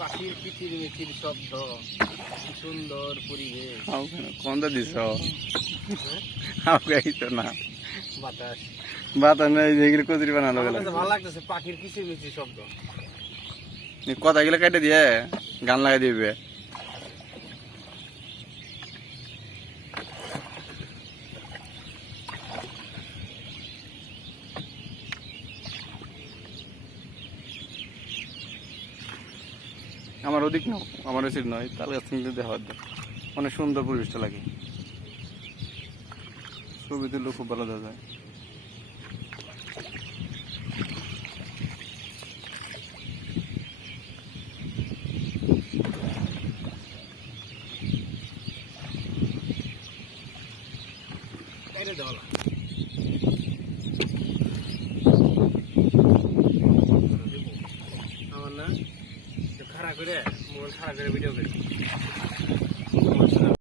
পাখির কিচিরমিচির শব্দ, কি সুন্দর পরিবেশ। কোনটা দিছ? আমাকে তো না বাতাস বাতাস নেই, যেগুলো কচুরি বানালো গেল। ভালো লাগতেছে পাখির কিচিরমিচির শব্দ। কথাগুলো কেটে দিয়ে গান লাগাই দিবে। আমার ওদিক নাও, আমার ওই নয়, তাল গাছ থেকে দেখা অনেক সুন্দর পরিবেশটা লাগে, ছবি তুললেও খুব ভালো দেখা যায়। আমার না খারাপ করে মোবাইল খারাপ করে ভিডিও করি।